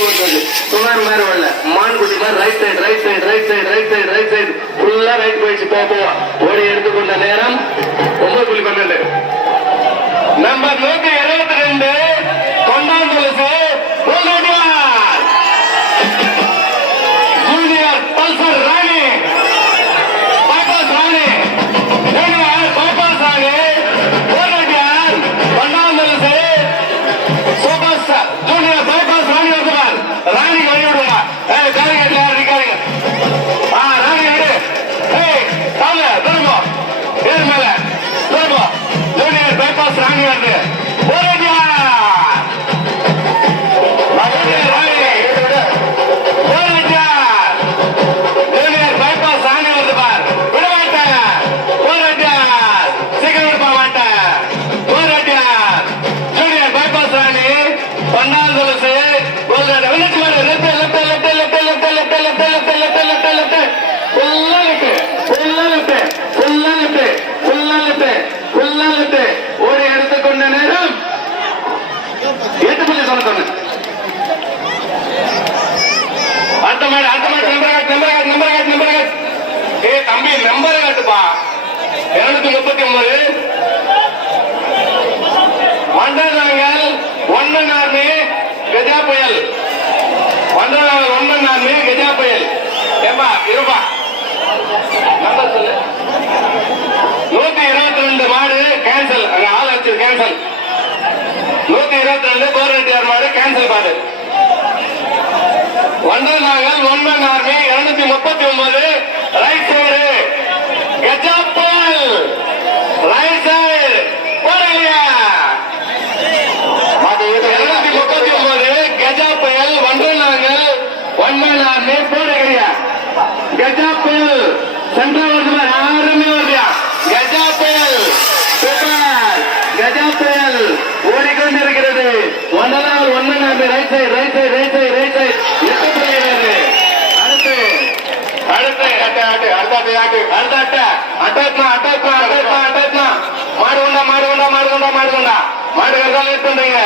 ஓடுறது சுமார் மாதிரி வரல மான்குட்டி மாதிரி right side right side right side right side right side ஃபுல்லா ரைட் போயிடுச்சு போவா ஓடி எடுத்துக்கொண்ட நேரம் 9.12 நம்பர் 122 கொண்டான் கொலுசு ஜூனியர் பல்சர் ராணி பைபாஸ் ராணி ஜூனியர் பைபாஸ் ராணி கொண்டான் கொலுசு சூப்பர் ஸ்டார் ஜூனியர் பைபாஸ் ராணி வருவார் ராணி வழி விடுங்க காரிங்க நிக்காரிங்க ராணி விடு தாங்க திரும்ப ஏறு மேல திரும்ப ஜூனியர் பைபாஸ் ராணி வருது ஓடி எடுத்துக்கொண்ட நேரம் 8.91 அடுத்த மேடம் நம்பர் தம்பி நம்பர் காட்டுப்பா 239 வண்டநாங்கள் ஒன்னன் ஆர்மி கஜா புயல் வண்டநாங்கள் ஒன்னன் ஆர்மி கஜா புயல் ஏப்பா இருப்பா நம்பர் சொல்லு 122 மாடு கேன்சல் அங்க ஆள் வச்சு கேன்சல் 122 கோரெட்டியார் மாடு கேன்சல் பாடு வண்டநாங்கள் ஒன்னன் ஆர்மி 239 ரைட் சைடு கஜா புயல் ரைட் சைடு போடுங்க 239 கஜா புயல் வண்டநாங்கள் ஒன்னன் ஆர்மி போடுங்க கஜா புயல் சென்ட்ரல் வருது யாருமே வருதியா கஜா புயல் சூப்பர் கஜா புயல் ஓடிக்கொண்டிருக்கிறது வண்டநாள் ஒன்னன் army right side right side right side right side எட்டு புள்ளிகிறது அடுத்து மாடு லேட் பண்றீங்க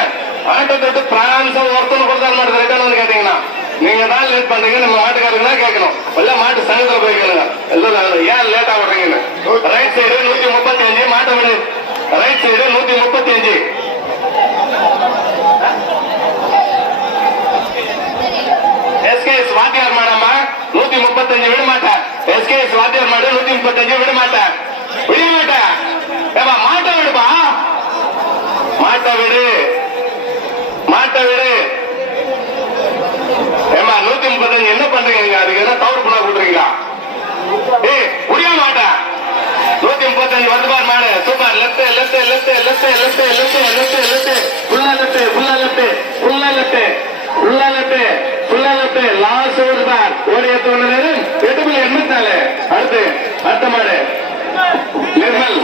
ஆட்டோ தொட்டு பிரான்ஸ் ஒருத்தனை கொடுத்தால் மாட்டு ரிட்டர்ன் வந்து கேட்டீங்கன்னா நீங்க தான் லேட் பண்றீங்க நம்ம மாட்டுக்காரங்க தான் கேட்கணும் இல்ல மாட்டு சங்கத்துல போய் கேளுங்க எல்லாம் ஏன் லேட்டா விடுறீங்கன்னு ரைட் சைடு 135 மாட்டை விடு ரைட் சைடு 135 எஸ்கேஎஸ் வாத்தியார் மாடம்மா 135 விட மாட்டேன் எஸ்கேஎஸ் வாத்தியார் மாடு 135 விட மாட்டேன் விட மாட்டேன் ஏப்பா மாட்டை விடுப்பா மாட்டை விடு ஏமா 135 என்ன பண்றீங்க அதுக்கு என்ன தவறு பண்ண விடுறீங்களா முடிய மாட்டேன் 135 வருது பார் மாடு சூப்பர் லெப்ட் லாஸ்ட் ஓடு பார் ஓடி எடுத்து 8.84 அடுத்த மாடு நிர்மல்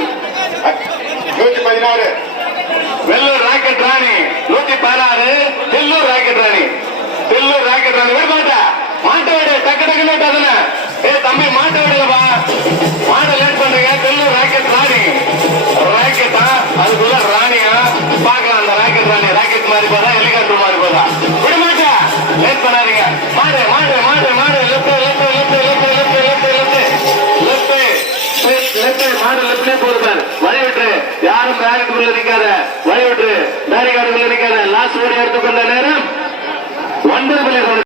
116 வெள்ளூர் ராக்கெட் ராணி 116 தெல்லூர் ராக்கெட் ராணி விட மாட்டா மாட்டை விடு டக்கு டக்குன்னு தம்பி மாட்டை விடுங்கப்பா மாட்டை லேட் பண்றீங்க தெல்லூர் ராக்கெட் ராக்கெட்டா அதுக்குள்ள ராணியா பாக்கலாம் அந்த ராக்கெட் ராணி ராக்கெட் மாதிரி போதா ஹெலிகாப்டர் மாதிரி போதா விட மாட்டா லேட் பண்ணாதீங்க மாடு மாடு லெப்ட்லே போடுவார் வழி விட்டுரு யாரும் பேரிகார்டுக்குள்ள நிக்காத வழி விட்டுரு பேரிகார்டுக்குள்ள நிக்காத லாஸ்ட் ஓடி எடுத்துக்கொண்ட நேரம் 9